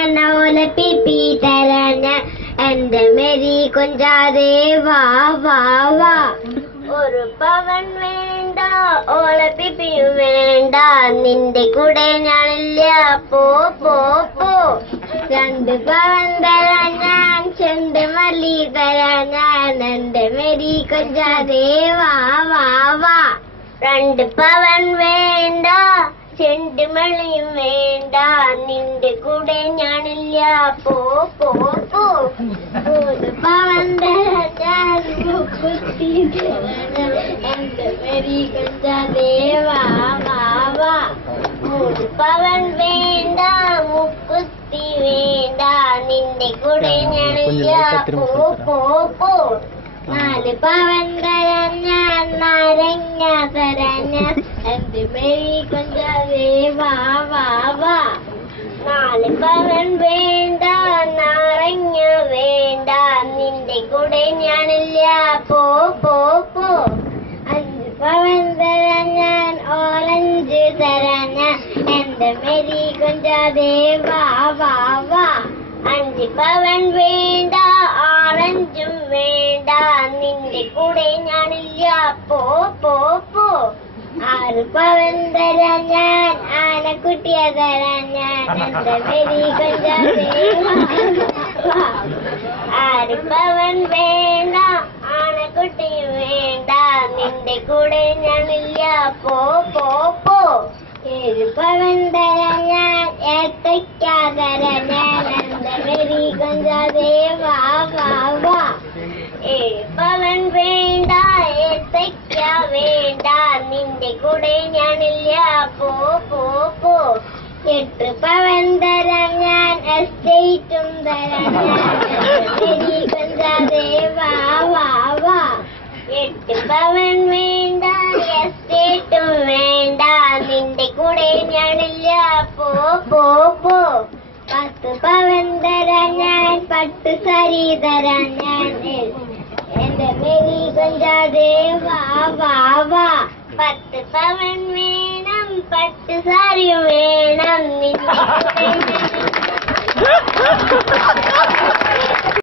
ഞാൻ ഓല പിപ്പി തരാൻ ഞാൻ എന്റെ മേരി കൊഞ്ചാതെ വാ വാ വാ. ഒരു പവൻ വേണ്ട ഓല പിപ്പിയും വേണ്ട നിന്റെ കൂടെ ഞാനില്ല പോ പോ പോ. 2 പവൻ തരാൻ ഞാൻ ചെണ്ട് മല്ലി തരാൻ ഞാൻ എന്റെ മേരി കൊഞ്ചാതെ വാ വാ വാ. 2 പവൻ വേണ്ട ചെണ്ട് മല്ലിയും വേണ്ട നിന്റെ കൂടെ ഞാനില്ല പോ പോ പോ. 3 പവൻ തരാൻ ഞാൻ മുക്കുത്തി എന്റെ മേരി കൊഞ്ചാതെ വാ വാ വാ. 3 പവൻ വേണ്ട മുക്കുത്തി വേണ്ട നിന്റെ കൂടെ ഞാനില്ല പോ പോ പോ. 4 പവൻ തരാൻ ഞാൻ നാരങ്ങ തരാൻ ഞാൻ എന്റെ മേരി കൊഞ്ചാതെ വാ വാ വാ. 4 പവൻ വേണ്ട നാരങ്ങ വേണ്ട നിന്റെ കൂടെ ഞാനില്ല പോ പോ പോ. 5 പവൻ തരാൻ ഞാൻ ഓറഞ്ച് തരാൻ ഞാൻ എന്റെ മേരി കൊഞ്ചാതെ വാ വാ വാ. 5 പവൻ വേണ്ട ഓറഞ്ചും വേണ്ട നിന്റെ കൂടെ ഞാനില്ല പോ പോ പോ. 6 പവൻ തരാൻ ഞാൻ ആനക്കുട്ടിയെ തരാൻ ഞാൻ എന്റെ മേരി കൊഞ്ചാതെ വാ വാ. 6 പവൻ വേണ്ട ആനക്കുട്ടിയും വേണ്ട നിന്റെ കൂടെ ഞാനില്ല പോ പോ പോ. 7 പവൻ തരാൻ ഞാൻ ഏത്തയ്ക്ക തരാൻ ഞാൻ എന്റെ മേരി കൊഞ്ചാതെ വാ വാ വാ. 7 പവൻ വേണ്ട ഏത്തയ്ക്ക വേണ്ട നിന്റെ കൂടെ ഞാനില്ല പോ പോ പോ. 8 പവൻ തരാൻ ഞാൻ എസ്റ്റേറ്റും തരാൻ ഞാൻ എന്റെ മേരി കൊഞ്ചാതെ വാ വാ വാ. 8 പവൻ വേണ്ട എസ്റ്റേറ്റും വേണ്ട നിന്റെ കൂടെ ഞാനില്ല പോ പോ പോ. 10 പവൻ തരാൻ ഞാൻ പട്ട് സാരി തരാൻ ഞാൻ എന്റെ മേരി കൊഞ്ചാതെ വാ വാ വാ. 10 പവൻ വേണം പട്ട് സാരി വേണം നിന്റെ കൂടെ